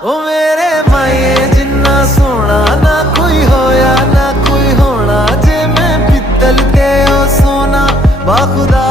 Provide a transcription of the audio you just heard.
ओ मेरे माए जिन्ना सोना ना कोई होया ना कोई होना, जे मैं पित्तल ते ओ सोना बा खुदा